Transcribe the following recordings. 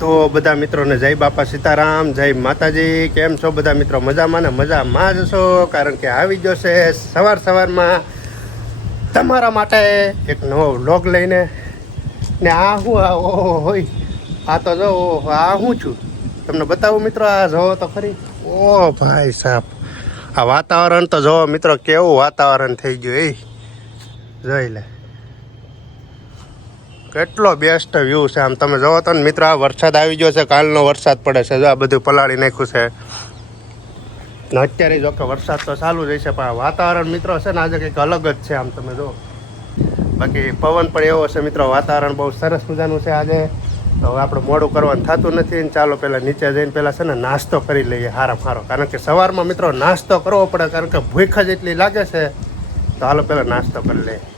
તો બધા મિત્રોને જય બાપા સીતારામ, જય માતાજી, કેમ છો બધા મિત્રો? મજામાં ને મજામાં જ છો? કારણ કે આવી છે સવાર સવારમાં તમારા માટે એક નવો વ્લોગ લઈને. ને આ હું આ હોય, આ તો જો આ હું છું. તમને બતાવું મિત્રો, આ જોવો તો ખરી. ઓ ભાઈ સાહેબ આ વાતાવરણ તો જોવો મિત્રો, કેવું વાતાવરણ થઈ ગયું, એ જોઈ લે. કેટલો બેસ્ટ વ્યૂ છે? આમ તમે જોવો તો ને મિત્રો, આ વરસાદ આવી ગયો છે, કાલનો વરસાદ પડે છે. જો આ બધું પલાળી નાખ્યું છે. અત્યારે જો કે વરસાદ તો ચાલુ જ છે પણ વાતાવરણ મિત્રો છે ને, આજે કંઈક અલગ જ છે આમ તમે જો. બાકી પવન પણ એવો છે મિત્રો, વાતાવરણ બહુ સરસ મજાનું છે આજે. તો હવે આપણે મોડું કરવાનું થતું નથી ને, ચાલો પહેલાં નીચે જઈને પહેલાં છે ને, નાસ્તો કરી લઈએ હારા હારો કારણ કે સવારમાં મિત્રો નાસ્તો કરવો પડે, કારણ કે ભૂખ જ એટલી લાગે છે. તો હાલો પહેલાં નાસ્તો કરી લઈએ.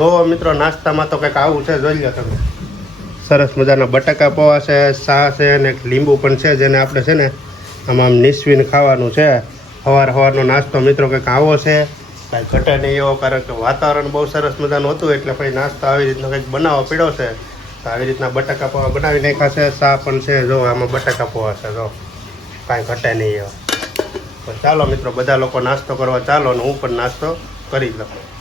તો મિત્રો, નાસ્તામાં તો કંઈક આવું છે, જોઈ લો તમે. સરસ મજાના બટાકા પૌવા છે સા છે અને લીંબુ પણ છે, જેને આપણે છે ને આમાં નીસવીને ખાવાનું છે. સવાર સવારનો નાસ્તો મિત્રો કંઈક આવો છે. કાંઈ ઘટે નહીં એવો, કારણ કે વાતાવરણ બહુ સરસ મજાનું હતું, એટલે પછી નાસ્તો આવી રીતનો કંઈક બનાવો પડ્યો છે. તો આવી રીતના બટાકા પૌવા બનાવી નાખ્યા છે સા પણ છે, જો આમાં બટાકા પૌવા છે, જો. કાંઈ ઘટે નહીં એવો. તો ચાલો મિત્રો, બધા લોકો નાસ્તો કરવા ચાલો ને હું પણ નાસ્તો કરી લઉં.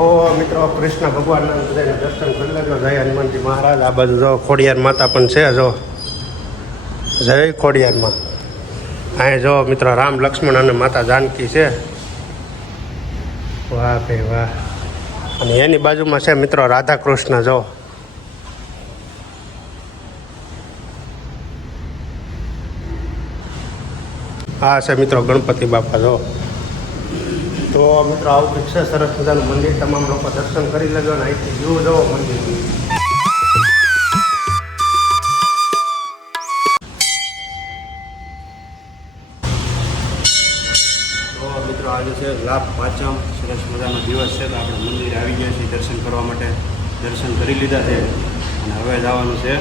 તો મિત્રો, કૃષ્ણ ભગવાનના બધાને દર્શન કરી લેજો. જય હનુમાનજી મહારાજ. આ બાજુ જો ખોડિયાર માતા પણ છે, જો. જય ખોડિયારમાં. અહીંયા જો મિત્રો, રામ લક્ષ્મણ અને માતા જાનકી છે. વાહ ભાઈ વાહ. અને એની બાજુમાં છે મિત્રો રાધા કૃષ્ણ જો. હા છે મિત્રો ગણપતિ બાપા, જો. તો મિત્રો, આવું કંઈક છે સરસ મજાનું મંદિર તમામ લોકો દર્શન કરી લેજો અને અહીંથી વ્યૂ જવો મંદિર. તો મિત્રો આજે છે, લાભ પાંચમ, સરસ મજાનો દિવસ છે. તો આપણે મંદિરે આવી ગયા છીએ દર્શન કરવા માટે. દર્શન કરી લીધા છે. અને હવે જવાનું છે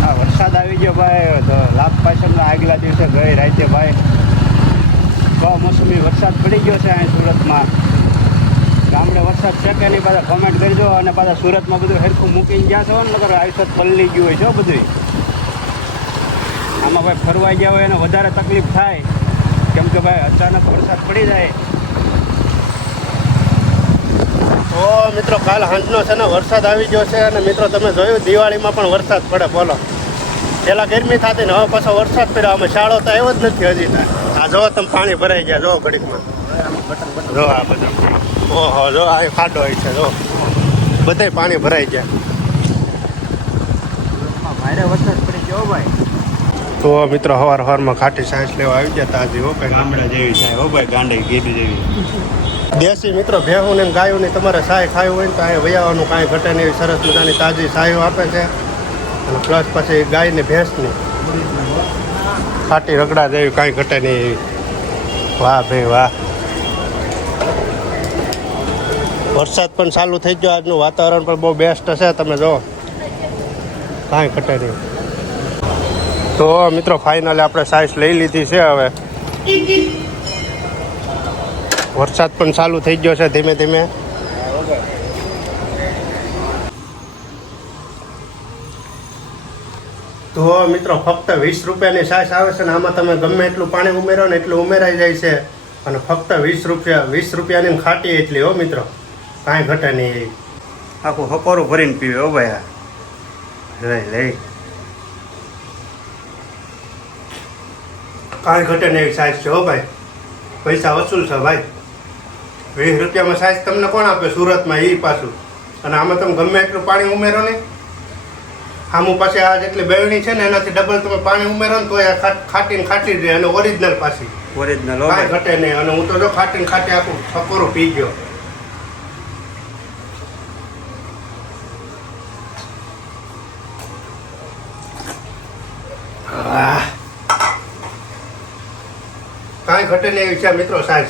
હા વરસાદ આવી લાભ પાછળના આગલા દિવસે ગઈ રાતે ભાઈ. કમોસમી વરસાદ પડી ગયો છે અહીં સુરતમાં. ગામડે વરસાદ છે કે નહીં પાછા કોમેન્ટ કરજો અને પાછા સુરતમાં બધું હેરખું મૂકીને ગયા છો ને મગર આયુષ્યત પલળી ગયું હોય છે બધું આમાં ભાઈ ફરવા ગયા હોય એને વધારે તકલીફ થાય. કેમ કે ભાઈ અચાનક વરસાદ પડી જાય. મિત્રો કાલ હાંજનો છે ને વરસાદ આવી ગયો છે અને મિત્રો તમે જોયું દિવાળીમાં પણ વરસાદ પડે બોલો. પહેલાં ગરમી થતી ને હવે પાછો વરસાદ પડ્યો અમે શાળો તો આવ્યો જ નથી હજી. આ જો તમે પાણી ભરાઈ ગયા જો ઘડીકમાં. જો આ બધું. ઓહો જો આ ખાડો હોય છે જો. બધે પાણી ભરાઈ ગયા. ભારે વરસાદ પડી ગયો ભાઈ. તો મિત્રો હવાર હવારમાં ખાટી સાંસ લેવા આવી ગયા તાજી હો કઈ ગામડા જેવી થાય હો ભાઈ ગાંડી ગીર જેવી. દેશી મિત્રો ભેહું ને ગાયું ને તમારે સાય ખાયું હોય ને તો અહીંયા વૈયાવાનું કાંઈ ઘટે નહીં સરસ મજાની તાજી સાયો આપે છે. અને પ્લસ પછી ગાયને ભેંસની. ખાટી રગડા જેવી કાંઈ ઘટે નહીં એવી. વાહ ભાઈ વાહ. વરસાદ પણ ચાલુ થઈ ગયો આજનું વાતાવરણ પણ બહુ બેસ્ટ છે તમે જો. કાંઈ ઘટે નહીં. તો મિત્રો ફાઇનલી આપણે સાઇઝ લઈ લીધી છે હવે. વરસાદ પણ ચાલુ થઈ ગયો છે ધીમે ધીમે. તો મિત્રો, ફક્ત વીસ રૂપિયાની સાઈઝ આવે છે ને આમાં તમે ગમે એટલું પાણી ઉમેરો ને એટલું ઉમેરાઈ જાય છે. અને ફક્ત વીસ રૂપિયા, વીસ રૂપિયાની ખાટી એટલી હો મિત્રો. કાંઈ ઘટે નહીં. એ આખું હકોરું ભરીને પીવે હો ભાઈ. લઈ લઈ. કાંઈ ઘટે નહીં સાઈઝ છે હો ભાઈ. પૈસા વસૂલ છે ભાઈ. વીસ રૂપિયામાં સાઈઝ તમને કોણ આપે? સુરતમાં એ પાછું. અને આમાં તમે ગમે એટલું પાણી ઉમેરો ને આમું પાસે આ જેટલી બેલણી છે ને એનાથી ડબલ તમે પાણી ઉમેરો ને તો એ ખાટી ખાટી રહે અને ઓરિજિનલ પાછી. ઓરિજિનલ કાંઈ ઘટે નહીં અને હું તો જો ખાટી ખાટી આખું છકોરું પી ગયો. કાંઈ ઘટે નહીં એવી છે મિત્રો સાંજ.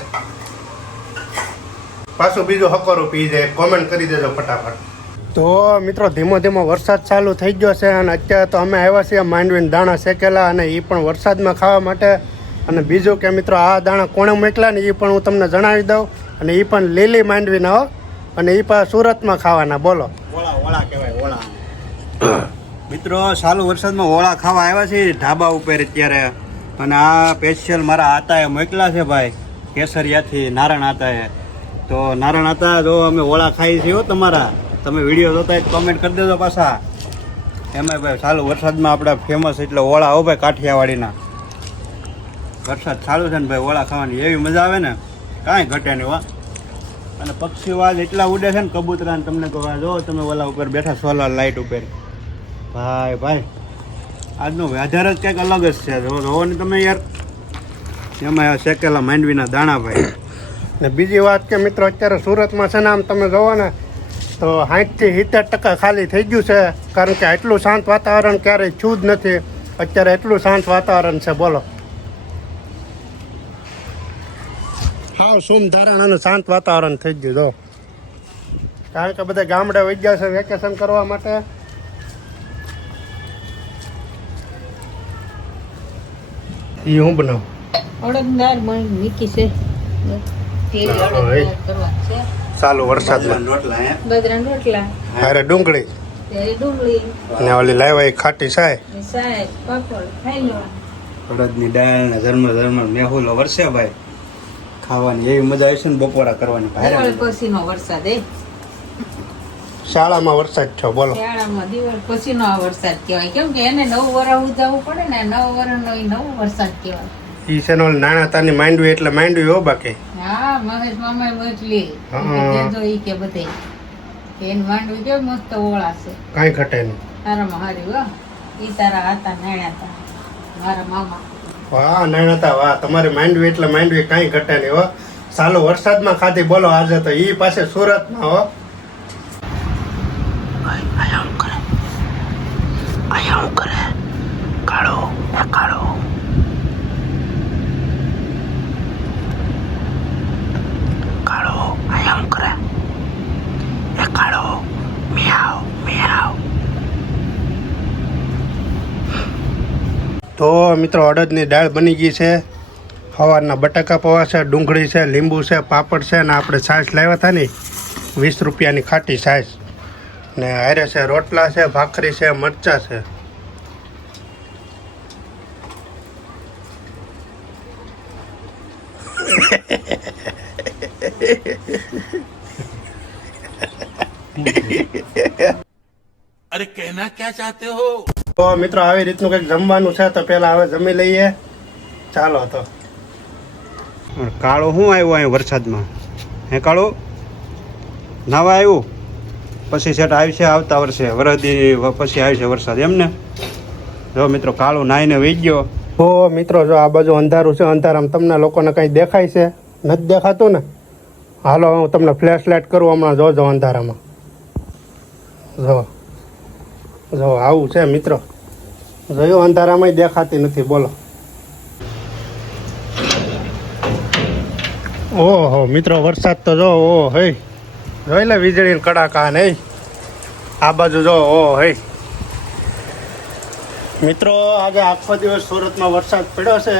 પાછું બીજું હકોરું પી જાય કોમેન્ટ કરી દેજો ફટાફટ. તો મિત્રો, ધીમો ધીમો વરસાદ ચાલુ થઈ ગયો છે અને અત્યારે તો અમે આવ્યા છીએ માંડવીને દાણા શેકેલા અને એ પણ વરસાદમાં ખાવા માટે. અને બીજું કે મિત્રો, આ દાણા કોણે મોકલ્યા ને એ પણ હું તમને જણાવી દઉં. અને એ પણ લીલી માંડવીના હો. અને એ પણ સુરતમાં ખાવાના, બોલો. ઓળા ઓળા કહેવાય ઓળા મિત્રો, ચાલુ વરસાદમાં ઓળા ખાવા આવ્યા છે ઢાબા ઉપર અત્યારે. અને આ સ્પેશિયલ મારા આતાએ મોકલા છે ભાઈ, કેસરિયાથી નારાયણ આતાએ. તો નારાયણ આતા જો અમે ઓળા ખાઈ છીએ તમારા. તમે વીડિયો જોતા જ કોમેન્ટ કરી દેજો પાછા. એમાં ભાઈ, ચાલુ વરસાદમાં આપણે ફેમસ એટલે ઓળા હો ભાઈ કાઠિયાવાડીના. વરસાદ ચાલુ છે ને ભાઈ, ઓળા ખાવાની એવી મજા આવે ને. કાંઈ ઘટે નહીં વા અને પક્ષીઓ આજ એટલા ઉડે છે ને કબૂતરા તમને કહો જો, તમે ઓલા ઉપર બેઠા સોલાર લાઇટ ઉપર. ભાઈ ભાઈ. આજનો વેધર જ કંઈક અલગ જ છે. જોવો ને તમે યાર. એમાં શેકેલા માંડવીના દાણા ભાઈ. બીજી વાત કે મિત્રો, અત્યારે સુરતમાં છે ને આમ તમે જોવો ને તો સાઠથી સિત્તેર ટકા ખાલી થઈ ગયું છે. કારણ કે એટલું શાંત વાતાવરણ ક્યારેય છું જ નથી. અત્યારે એટલું શાંત વાતાવરણ છે બોલો. હાવ સુમ ધારણ અને શાંત વાતાવરણ થઈ ગયું જો. કારણ કે બધા ગામડે વહી ગયા છે વેકેશન કરવા માટે. એ હું બનાવું? અડદદાર મીઠી છે. છે ચાલુ વરસાદમાં. રોટલા રોટલા અરે ડુંગળી. ડુંગળી. ને ઓલી લાવ્યા એ ખાટી સાય. પાપડ ખાઈ અડદની દાળ ને ધર્મ ધર્મ મેહુલો વરસે ભાઈ. ખાવાની એવી મજા આવશે ને બપોરા કરવાની ભાઈ. પછીનો વરસાદ એ શાળામાં વરસાદ છો બોલો. શાળામાં દિવાળ પછીનો આ વરસાદ કહેવાય. કેમ કે એને નવ વરસ ઉજાવવું પડે ને નવ વરસનો એ નવો વરસાદ કહેવાય. ઈ છે ને નાના તાની માંડવી એટલે માંડવી હો બાકી. હા મહેશ મામા મોકલી હા. ઈ કે બધે. એની માંડવી કે મસ્ત ઓળા છે. કાંઈ ઘટે નહીં. તારામાં હારી હો. ઈ તારા હતા નાણા હતા મારા મામા. વાહ નાણા હતા વાહ. તમારે માંડવી એટલે માંડવી કાઈ ઘટે નહીં હો. સાલો વરસાદમાં ખાધી બોલો આજે તો. ઈ પાસે સુરતમાં હો. તો મિત્રો અડદની દાળ બની ગઈ છે સવારના બટાકા પૌવા છે ડુંગળી છે લીંબુ છે પાપડ છે ને આપણે છાશ લાવ્યા હતા ને વીસ રૂપિયાની ખાટી છાશ ને હારે છે રોટલા છે ભાખરી છે મરચા છે अरे कहना क्या चाहते हो તો મિત્રો આવી રીતનું કંઈક જમવાનું છે તો પહેલાં હવે જમી લઈએ. ચાલો તો. કાળો શું આવ્યો અહીં વરસાદમાં? હે કાળો? નાવા આવ્યું? પછી સેટ આવશે આવતા વર્ષે. વરદી પછી આવશે વરસાદ. એમ ને? જો મિત્રો કાળો નાઈને વહી ગયો. તો મિત્રો જો આ બાજુ અંધારું છે અંધારામાં તમને લોકોને કંઈ દેખાય છે? નથી દેખાતું ને? હાલો હું તમને ફ્લેશ લાઇટ કરું હમણાં. જોજો અંધારામાં. જો. જો આવું છે મિત્રો. જોયું અંધારામાં દેખાતી નથી, બોલો. ઓહો, મિત્રો, વરસાદ તો જો, ઓ હે જોઈ લે વીજળી કડાકા ને આ બાજુ જો, ઓ હે મિત્રો, આજે આખો દિવસ સુરતમાં વરસાદ પડ્યો છે.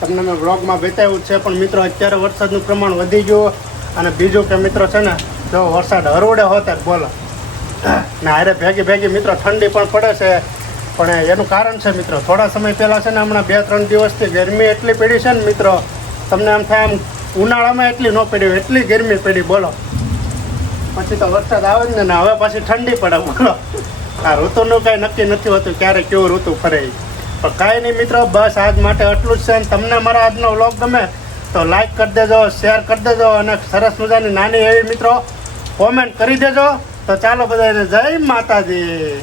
તમને મેં બ્લોગમાં બતાવ્યું છે, પણ મિત્રો, અત્યારે વરસાદનું પ્રમાણ વધી ગયું. અને બીજું કે મિત્રો છે ને, જો વરસાદ હરવડે હોત બોલો. ને હારે ભેગી ભેગી મિત્રો ઠંડી પણ પડે છે. પણ એનું કારણ છે મિત્રો, થોડા સમય પહેલાં છે ને હમણાં બે ત્રણ દિવસથી ગરમી એટલી પડી છે ને મિત્રો, તમને આમ થાય આમ ઉનાળામાં એટલી ન પડી એટલી ગરમી પડી, બોલો. પછી તો વરસાદ આવે જ ને ને હવે પાછી ઠંડી પડે, બોલો. આ ઋતુનું કાંઈ નક્કી નથી હોતું ક્યારે કેવું ઋતુ ફરે પણ કાંઈ નહીં મિત્રો, બસ આજ માટે આટલું જ છે અને તમને મારા આજનો વ્લોગ ગમે તો લાઈક કરી દેજો, શેર કરી દેજો, અને સરસ મજાની નાની એવી મિત્રો કોમેન્ટ કરી દેજો. તો ચાલો બધા જય માતાજી.